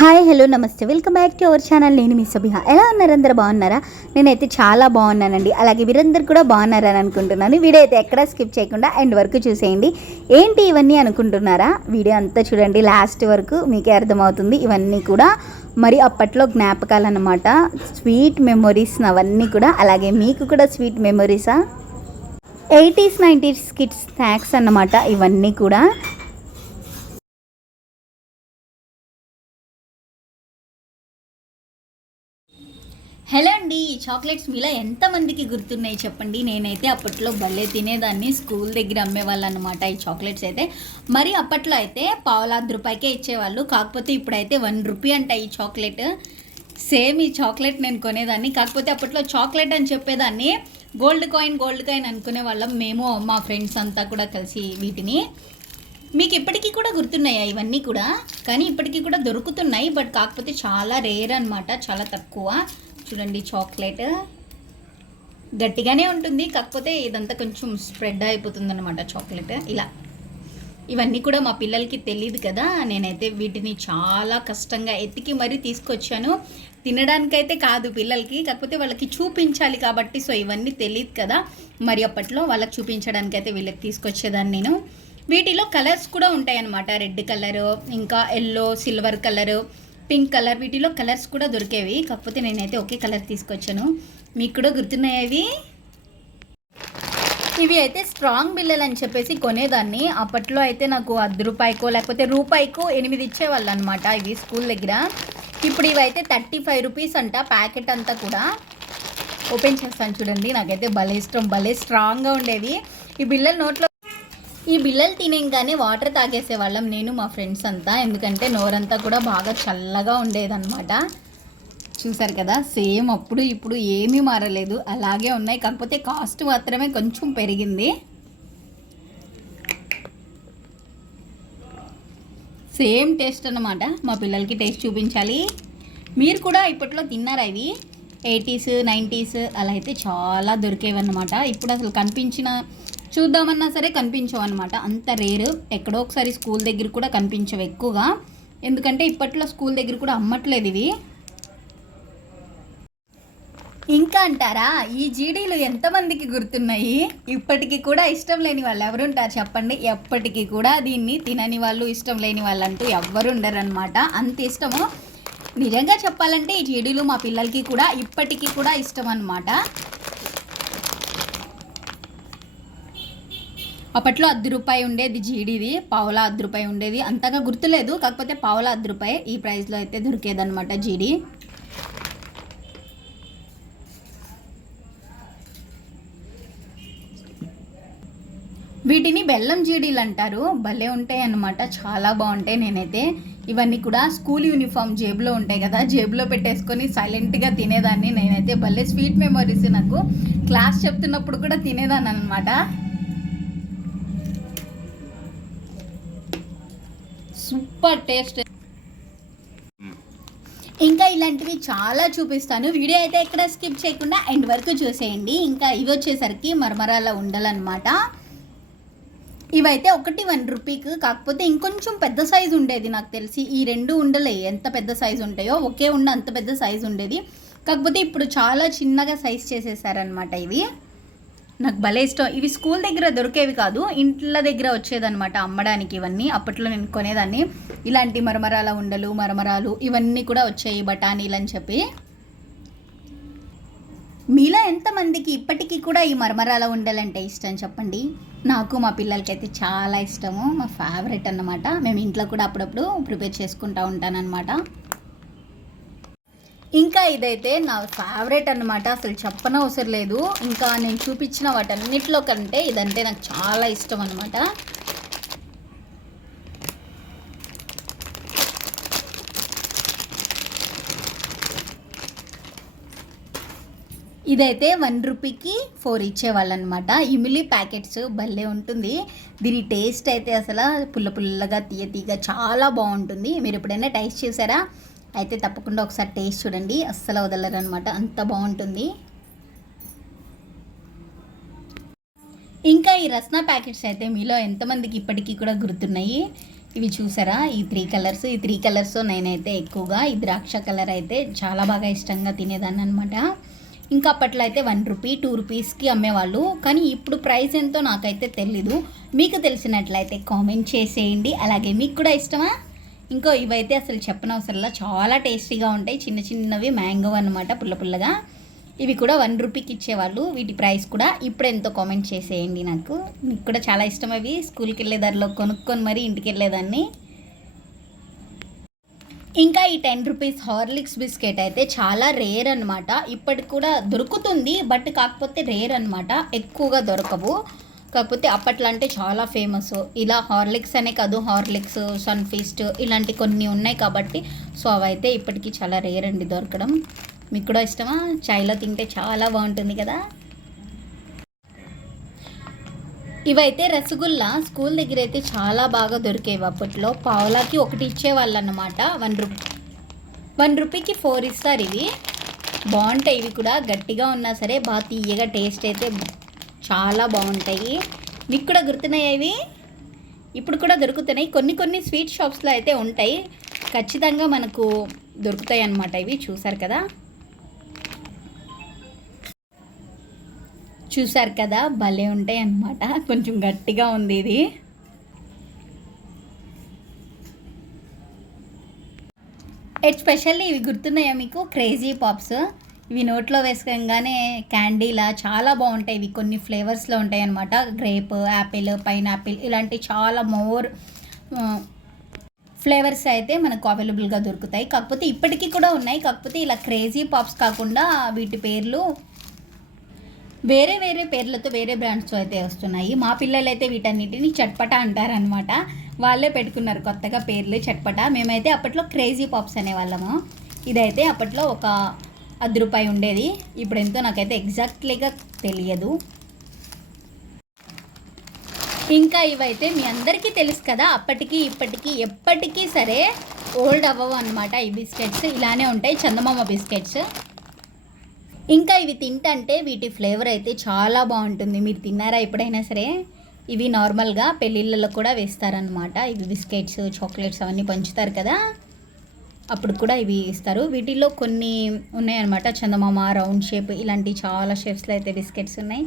Hi hello నమస్తే. Welcome back to our channel. నేను మీ సబిహ. ఎలా ఉన్నారు అందరు? బాగున్నారా? నేనైతే చాలా బాగున్నానండి. అలాగే వీరందరూ కూడా బాగున్నారని అనుకుంటున్నాను. వీడియో అయితే ఎక్కడా స్కిప్ చేయకుండా ఎండ్ వరకు చూసేయండి. ఏంటి ఇవన్నీ అనుకుంటున్నారా? వీడియో అంతా చూడండి. లాస్ట్ వరకు మీకే అర్థమవుతుంది. ఇవన్నీ కూడా మరి అప్పట్లో జ్ఞాపకాలు అన్నమాట స్వీట్ మెమొరీస్ అవన్నీ కూడా. అలాగే మీకు కూడా స్వీట్ మెమొరీసా? ఎయిటీస్ నైంటీస్ కిడ్స్ స్నాక్స్ అన్నమాట. ఇవన్నీ కూడా. హలో అండి ఈ చాక్లెట్స్ మీలో ఎంతమందికి గుర్తున్నాయి చెప్పండి? నేనైతే అప్పట్లో భలే తినేదాన్ని స్కూల్ దగ్గర అమ్మేవాళ్ళు అనమాట ఈ చాక్లెట్స్ అయితే. మరి అప్పట్లో అయితే పావులాది రూపాయికే ఇచ్చేవాళ్ళు కాకపోతే ఇప్పుడైతే వన్ రూపీ అంట ఈ చాక్లెట్. సేమ్ ఈ చాక్లెట్ నేను కొనేదాన్ని కాకపోతే అప్పట్లో చాక్లెట్ అని చెప్పేదాన్ని గోల్డ్ కాయిన్ గోల్డ్ కాయిన్ అనుకునే వాళ్ళం మేము మా ఫ్రెండ్స్ అంతా కూడా కలిసి వీటిని. మీకు ఇప్పటికీ కూడా గుర్తున్నాయా? ఇవన్నీ కూడా. కానీ ఇప్పటికీ కూడా దొరుకుతున్నాయి బట్ కాకపోతే చాలా రేర్ అనమాట చాలా తక్కువ. చూడండి చాక్లెట్. గట్టిగానే ఉంటుంది కాకపోతే ఇదంతా కొంచెం స్ప్రెడ్ అయిపోతుంది అనమాట చాక్లెట్. ఇలా. ఇవన్నీ కూడా మా పిల్లలకి తెలియదు కదా నేనైతే వీటిని చాలా కష్టంగా ఎత్తికి మరీ తీసుకొచ్చాను. తినడానికైతే కాదు పిల్లలకి కాకపోతే వాళ్ళకి చూపించాలి కాబట్టి సో ఇవన్నీ తెలియదు కదా. మరి అప్పట్లో వాళ్ళకి చూపించడానికైతే వీళ్ళకి తీసుకొచ్చేదాన్ని నేను. వీటిలో కలర్స్ కూడా ఉంటాయన్నమాట రెడ్ కలరు ఇంకా yellow silver colour. Pink colour వీటిలో కలర్స్ కూడా దొరికేవి. కాకపోతే నేనైతే ఒకే కలర్ తీసుకొచ్చాను. మీకు కూడా గుర్తున్నాయి ఇవి? అయితే స్ట్రాంగ్ బిల్లలు అని చెప్పేసి కొనేదాన్ని. అప్పట్లో అయితే నాకు అర్ధ రూపాయికో లేకపోతే రూపాయికో ఎనిమిది ఇచ్చేవాళ్ళు అనమాట ఇవి స్కూల్ దగ్గర. ఇప్పుడు ఇవి అయితే థర్టీ ఫైవ్ రూపీస్ అంట ప్యాకెట్ అంతా కూడా. ఓపెన్ చేస్తాను చూడండి. నాకైతే భలే ఇష్టం భలే స్ట్రాంగ్గా ఉండేవి. ఈ బిల్లలు నోట్లో ఈ బిల్లలు తినేగానే వాటర్ తాగేసేవాళ్ళం నేను మా ఫ్రెండ్స్ అంతా. ఎందుకంటే నోరంతా కూడా బాగా చల్లగా ఉండేదన్నమాట. చూసారు కదా సేమ్ అప్పుడు ఇప్పుడు ఏమీ మారలేదు. అలాగే ఉన్నాయి. కాకపోతే కాస్ట్ మాత్రమే కొంచెం పెరిగింది. సేమ్ టేస్ట్ అన్నమాట. మా పిల్లలకి టేస్ట్ చూపించాలి. మీరు కూడా ఇప్పట్లో తిన్నారా ఇవి? ఎయిటీస్ నైంటీస్ అలా అయితే చాలా దొరికేవన్నమాట. ఇప్పుడు అసలు కనిపించిన చూద్దామన్నా సరే కనిపించవు అనమాట అంత రేరు. ఎక్కడో ఒకసారి స్కూల్ దగ్గర కూడా కనిపించవు ఎక్కువగా. ఎందుకంటే ఇప్పట్లో స్కూల్ దగ్గర కూడా అమ్మట్లేదు ఇవి. ఇంకా అంటారా? ఈ జీడీలు ఎంతమందికి గుర్తున్నాయి? ఇప్పటికీ కూడా ఇష్టం లేని వాళ్ళు ఎవరుంటారు చెప్పండి? ఎప్పటికీ కూడా దీన్ని తినని వాళ్ళు ఇష్టం లేని వాళ్ళు అంటూ ఎవ్వరు ఉండరనమాట అంత ఇష్టము. నిజంగా చెప్పాలంటే ఈ జీడీలు మా పిల్లలకి కూడా ఇప్పటికీ కూడా ఇష్టం అనమాట అప్పట్లో అర్ధ రూపాయి ఉండేది జీడీది పావులా అర్ధ రూపాయి ఉండేది. అంతగా గుర్తులేదు కాకపోతే పావులా అర్ధ రూపాయి ఈ ప్రైస్లో అయితే దొరికేదనమాట జీడీ వీటిని బెల్లం జీడీలు అంటారు. భలే ఉంటాయి అన్నమాట చాలా బాగుంటాయి నేనైతే. ఇవన్నీ కూడా స్కూల్ యూనిఫామ్ జేబులో ఉంటాయి కదా జేబులో పెట్టేసుకొని సైలెంట్గా తినేదాన్ని. నేనైతే భలే స్వీట్ మెమరీస్ నాకు. క్లాస్ చెప్తున్నప్పుడు కూడా తినేదాన్ని అనమాట సూపర్ టేస్ట్. ఇంకా ఇలాంటివి చాలా చూపిస్తాను. వీడియో అయితే ఎక్కడ స్కిప్ చేయకుండా ఎండ్ వరకు చూసేయండి. ఇంకా ఇవి వచ్చేసరికి మరమరాల ఉండాలన్నమాట. ఇవైతే ఒకటి వన్ రూపీకి కాకపోతే ఇంకొంచెం పెద్ద సైజు ఉండేది నాకు తెలిసి. ఈ రెండు ఉండలే ఎంత పెద్ద సైజు ఉంటాయో ఒకే ఉండ అంత పెద్ద సైజు ఉండేది. కాకపోతే ఇప్పుడు చాలా చిన్నగా సైజ్ చేసేసారనమాట ఇవి. నాకు భలే ఇష్టం. ఇవి స్కూల్ దగ్గర దొరికేవి కాదు ఇంట్ల దగ్గర వచ్చేదనమాట అమ్మడానికి ఇవన్నీ. అప్పట్లో నేను కొనేదాన్ని. ఇలాంటి మరమరాల ఉండలు మరమరాలు ఇవన్నీ కూడా వచ్చాయి బఠానీలు అని చెప్పి. మీలో ఎంతమందికి ఇప్పటికీ కూడా ఈ మరమరాల ఉండలంటే ఇష్టం చెప్పండి? నాకు మా పిల్లలకైతే చాలా ఇష్టము. మా ఫేవరెట్ అన్నమాట. మేము ఇంట్లో కూడా అప్పుడప్పుడు ప్రిపేర్ చేసుకుంటూ ఉంటానన్నమాట. ఇంకా ఇదైతే నా ఫేవరెట్ అన్నమాట. అసలు చెప్పనవసరం లేదు. ఇంకా నేను చూపించిన వాటన్నిటిలో కంటే ఇదంటే నాకు చాలా ఇష్టం అనమాట ఇదైతే వన్ రూపీకి ఫోర్ ఇచ్చేవాళ్ళు అనమాట ఇమిలి ప్యాకెట్స్ భలే ఉంటుంది. దీని టేస్ట్ అయితే అసలు పుల్ల పుల్లగా తీయ తీయగా చాలా బాగుంటుంది. మీరు ఎప్పుడైనా టేస్ట్ చేశారా? అయితే తప్పకుండా ఒకసారి టేస్ట్ చూడండి. అస్సలు వదలరు అనమాట అంత బాగుంటుంది. ఇంకా ఈ రస్నా ప్యాకెట్స్ అయితే మీలో ఎంతమందికి ఇప్పటికీ కూడా గుర్తున్నాయి? ఇవి చూసారా? ఈ త్రీ కలర్స్. ఈ త్రీ కలర్స్ నేనైతే ఎక్కువగా ఈ ద్రాక్ష కలర్ అయితే చాలా బాగా ఇష్టంగా తినేదాన్ని అనమాట ఇంకా అప్పట్లో అయితే వన్ రూపీ టూ రూపీస్కి అమ్మేవాళ్ళు. కానీ ఇప్పుడు ప్రైస్ ఎంతో నాకైతే తెలీదు. మీకు తెలిసినట్లయితే కామెంట్ చేసేయండి. అలాగే మీకు కూడా ఇష్టమా? ఇంకో ఇవైతే అసలు చెప్పనవసరంలా చాలా టేస్టీగా ఉంటాయి. చిన్న చిన్నవి మ్యాంగో అనమాట పుల్ల పుల్లగా. ఇవి కూడా వన్ రూపీకి ఇచ్చేవాళ్ళు. వీటి ప్రైస్ కూడా ఇప్పుడు ఎంతో కామెంట్ చేసేయండి నాకు. మీకు కూడా చాలా ఇష్టం అవి. స్కూల్కి వెళ్ళే దారిలో కొనుక్కొని మరీ ఇంటికి వెళ్ళేదాన్ని ఇంకా ఈ టెన్ రూపీస్ హార్లిక్స్ బిస్కెట్ అయితే చాలా రేర్ అనమాట ఇప్పటికి కూడా దొరుకుతుంది బట్ కాకపోతే రేర్ అనమాట ఎక్కువగా దొరకవు. కాకపోతే అప్పట్లో అంటే చాలా ఫేమస్. ఇలా హార్లిక్స్ అనే కాదు హార్లిక్స్ సన్ఫీస్ట్ ఇలాంటి కొన్ని ఉన్నాయి కాబట్టి సో అవైతే ఇప్పటికీ చాలా రేర్ అండి దొరకడం. మీకు కూడా ఇష్టమా? చాయ్లో తింటే చాలా బాగుంటుంది కదా. ఇవైతే రసగుల్లా స్కూల్ దగ్గర అయితే చాలా బాగా దొరికేవి అప్పట్లో. పావులాకి ఒకటి ఇచ్చేవాళ్ళు అన్నమాట వన్ రూ వన్ రూపీకి ఫోర్ ఇస్తారు ఇవి. బాగుంటాయి ఇవి కూడా. గట్టిగా ఉన్నా సరే బాగా తీయగా టేస్ట్ అయితే చాలా బాగుంటాయి. మీకు కూడా గుర్తున్నాయి ఇవి? ఇప్పుడు కూడా దొరుకుతున్నాయి. కొన్ని కొన్ని స్వీట్ షాప్స్లో అయితే ఉంటాయి. ఖచ్చితంగా మనకు దొరుకుతాయి అన్నమాట ఇవి. చూసారు కదా? చూసారు కదా? భలే ఉంటాయి అన్నమాట. కొంచెం గట్టిగా ఉంది ఇది. ఎస్పెషల్లీ ఇవి గుర్తున్నాయా మీకు? క్రేజీ పాప్స్ ఇవి నోట్లో వేసుకోగానే క్యాండీలా చాలా బాగుంటాయి. ఇవి కొన్ని ఫ్లేవర్స్లో ఉంటాయి అన్నమాట గ్రేప్ యాపిల్ పైనాపిల్ ఇలాంటి చాలా మోర్ ఫ్లేవర్స్ అయితే మనకు అవైలబుల్గా దొరుకుతాయి. కాకపోతే ఇప్పటికీ కూడా ఉన్నాయి. కాకపోతే ఇలా క్రేజీ పాప్స్ కాకుండా వీటి పేర్లు వేరే వేరే పేర్లతో వేరే బ్రాండ్స్తో అయితే వస్తున్నాయి. మా పిల్లలైతే వీటన్నిటిని చట్పట అంటారనమాట వాళ్ళే పెట్టుకున్నారు కొత్తగా పేర్లు చట్పట. మేమైతే అప్పట్లో క్రేజీ పాప్స్ అనేవాళ్ళము. ఇదైతే అప్పట్లో ఒక అది రూపాయి ఉండేది. ఇప్పుడు ఎంతో నాకైతే ఎగ్జాక్ట్లీగా తెలియదు. ఇంకా ఇవైతే మీ అందరికీ తెలుసు కదా అప్పటికి ఇప్పటికీ ఎప్పటికీ సరే ఓల్డ్ అవ్వవు అనమాట ఈ బిస్కెట్స్. ఇలానే ఉంటాయి చందమామ బిస్కెట్స్. ఇంకా ఇవి తింటంటే వీటి ఫ్లేవర్ అయితే చాలా బాగుంటుంది. మీరు తిన్నారా ఎప్పుడైనా సరే? ఇవి నార్మల్గా పెళ్ళిళ్ళలో కూడా వేస్తారనమాట ఇవి బిస్కెట్స్ చాక్లెట్స్ అవన్నీ పంచుతారు కదా. అప్పుడు కూడా ఇవి ఇస్తారు. వీటిలో కొన్ని ఉన్నాయన్నమాట. చందమామ రౌండ్ షేప్ ఇలాంటి చాలా షేప్స్లో అయితే బిస్కెట్స్ ఉన్నాయి.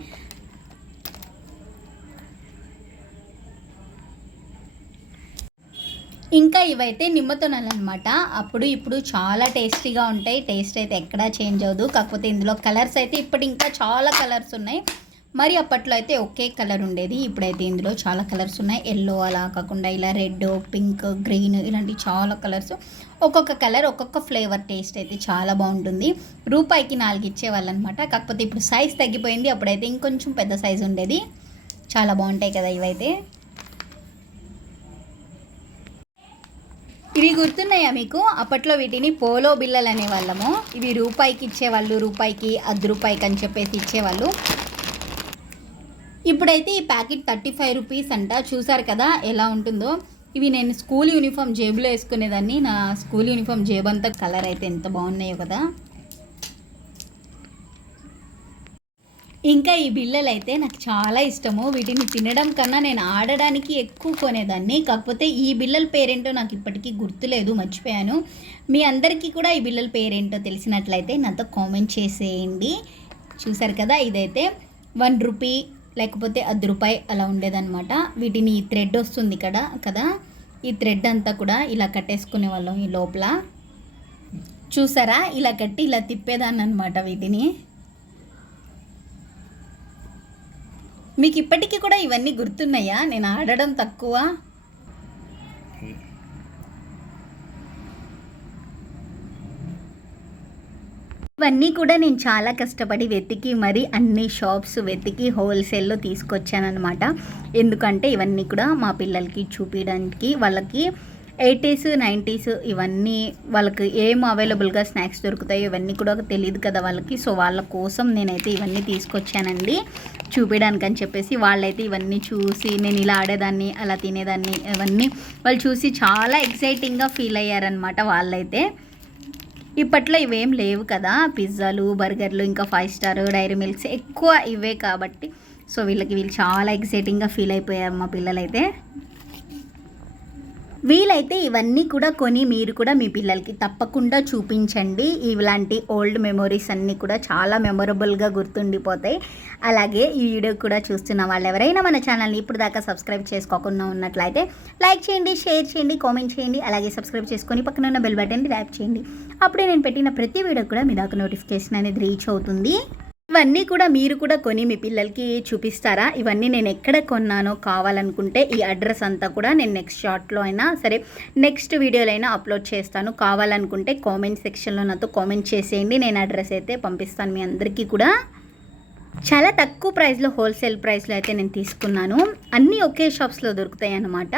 ఇంకా ఇవైతే నిమ్మతోనాలు అనమాట అప్పుడు ఇప్పుడు చాలా టేస్టీగా ఉంటాయి. టేస్ట్ అయితే ఎక్కడా చేంజ్ అవ్వదు. కాకపోతే ఇందులో కలర్స్ అయితే ఇప్పుడు ఇంకా చాలా కలర్స్ ఉన్నాయి. మరి అప్పట్లో అయితే ఒకే కలర్ ఉండేది. ఇప్పుడైతే ఇందులో చాలా కలర్స్ ఉన్నాయి. ఎల్లో అలా కాకుండా ఇలా రెడ్ పింక్ గ్రీన్ ఇలాంటి చాలా కలర్స్. ఒక్కొక్క కలర్ ఒక్కొక్క ఫ్లేవర్ టేస్ట్ అయితే చాలా బాగుంటుంది. రూపాయికి నాలుగు ఇచ్చేవాళ్ళనమాట కాకపోతే ఇప్పుడు సైజ్ తగ్గిపోయింది. అప్పుడైతే ఇంకొంచెం పెద్ద సైజ్ ఉండేది. చాలా బాగుంటాయి కదా ఇవైతే. ఇవి గుర్తున్నాయా మీకు? అప్పట్లో వీటిని పోలో బిల్లలు అనేవాళ్ళము. ఇవి రూపాయికి ఇచ్చేవాళ్ళు రూపాయికి అర్ధ రూపాయికి అని చెప్పేసి ఇచ్చేవాళ్ళు. ఇప్పుడైతే ఈ ప్యాకెట్ థర్టీ ఫైవ్ రూపీస్ అంట. చూసారు కదా ఎలా ఉంటుందో. ఇవి నేను స్కూల్ యూనిఫామ్ జేబులో వేసుకునేదాన్ని. నా స్కూల్ యూనిఫామ్ జేబు అంతా కలర్ అయితే ఎంత బాగున్నాయో కదా. ఇంకా ఈ బిళ్ళలు అయితే నాకు చాలా ఇష్టము. వీటిని తినడం కన్నా నేను ఆడడానికి ఎక్కువ కొనేదాన్ని. కాకపోతే ఈ బిళ్ళల పేరేంటో నాకు ఇప్పటికీ గుర్తులేదు మర్చిపోయాను. మీ అందరికీ కూడా ఈ బిళ్ళల పేరేంటో తెలిసినట్లయితే నాతో కామెంట్ చేసేయండి. చూసారు కదా ఇదైతే వన్ రూపీ లేకపోతే అది రూపాయి అలా ఉండేదన్నమాట. వీటిని థ్రెడ్ వస్తుంది కదా కదా? ఈ థ్రెడ్ అంతా కూడా ఇలా కట్టేసుకునే వాళ్ళం ఈ లోపల. చూసారా? ఇలా కట్టి ఇలా తిప్పేదాన్ని అనమాట వీటిని. మీకు ఇప్పటికీ కూడా ఇవన్నీ గుర్తున్నాయా? నేను ఆడడం తక్కువ. ఇవన్నీ కూడా నేను చాలా కష్టపడి వెతికి మరి అన్ని షాప్స్ వెతికి హోల్సేల్లో తీసుకొచ్చానమాట ఎందుకంటే ఇవన్నీ కూడా మా పిల్లలకి చూపించడానికి వాళ్ళకి ఎయిటీస్ నైంటీస్ ఇవన్నీ వాళ్ళకి ఏం అవైలబుల్గా స్నాక్స్ దొరుకుతాయో ఇవన్నీ కూడా తెలియదు కదా వాళ్ళకి. సో వాళ్ళ కోసం నేనైతే ఇవన్నీ తీసుకొచ్చానండి. చూపించడానికి అని చెప్పేసి వాళ్ళైతే ఇవన్నీ చూసి నేను ఇలా ఆడేదాన్ని అలా తినేదాన్ని ఇవన్నీ వాళ్ళు చూసి చాలా ఎక్సైటింగ్గా ఫీల్ అయ్యారనమాట వాళ్ళైతే. ఇప్పట్లో ఇవేం లేవు కదా. పిజ్జాలు బర్గర్లు ఇంకా ఫైవ్ స్టార్ డైరీ మిల్క్స్ ఎక్కువ ఇవే కాబట్టి. సో వీళ్ళకి వీళ్ళు చాలా ఎక్సైటింగ్గా ఫీల్ అయిపోయారు మా పిల్లలైతే. వీలైతే ఇవన్నీ కూడా కొని మీరు కూడా మీ పిల్లలకి తప్పకుండా చూపించండి. ఇలాంటి ఓల్డ్ మెమొరీస్ అన్నీ కూడా చాలా మెమొరబుల్గా గుర్తుండిపోతాయి. అలాగే ఈ వీడియో కూడా చూస్తున్న వాళ్ళు ఎవరైనా మన ఛానల్ని ఇప్పుడు దాకా సబ్స్క్రైబ్ చేసుకోకుండా ఉన్నట్లయితే లైక్ చేయండి షేర్ చేయండి కామెంట్ చేయండి. అలాగే సబ్స్క్రైబ్ చేసుకొని పక్కన ఉన్న బెల్ బటన్ ట్యాప్ చేయండి. అప్పుడే నేను పెట్టిన ప్రతి వీడియో కూడా మీ దాకా నోటిఫికేషన్ అనేది రీచ్ అవుతుంది. ఇవన్నీ కూడా మీరు కూడా కొని మీ పిల్లలకి చూపిస్తారా? ఇవన్నీ నేను ఎక్కడ కొన్నానో కావాలనుకుంటే ఈ అడ్రస్ అంతా కూడా నేను నెక్స్ట్ షార్ట్లో అయినా సరే నెక్స్ట్ వీడియోలో అయినా అప్లోడ్ చేస్తాను. కావాలనుకుంటే కామెంట్ సెక్షన్లో నాతో కామెంట్ చేసేయండి. నేను అడ్రస్ అయితే పంపిస్తాను మీ అందరికీ కూడా. చాలా తక్కువ ప్రైస్లో హోల్సేల్ ప్రైస్లో అయితే నేను తీసుకున్నాను. అన్నీ ఒకే షాప్స్లో దొరుకుతాయి అన్నమాట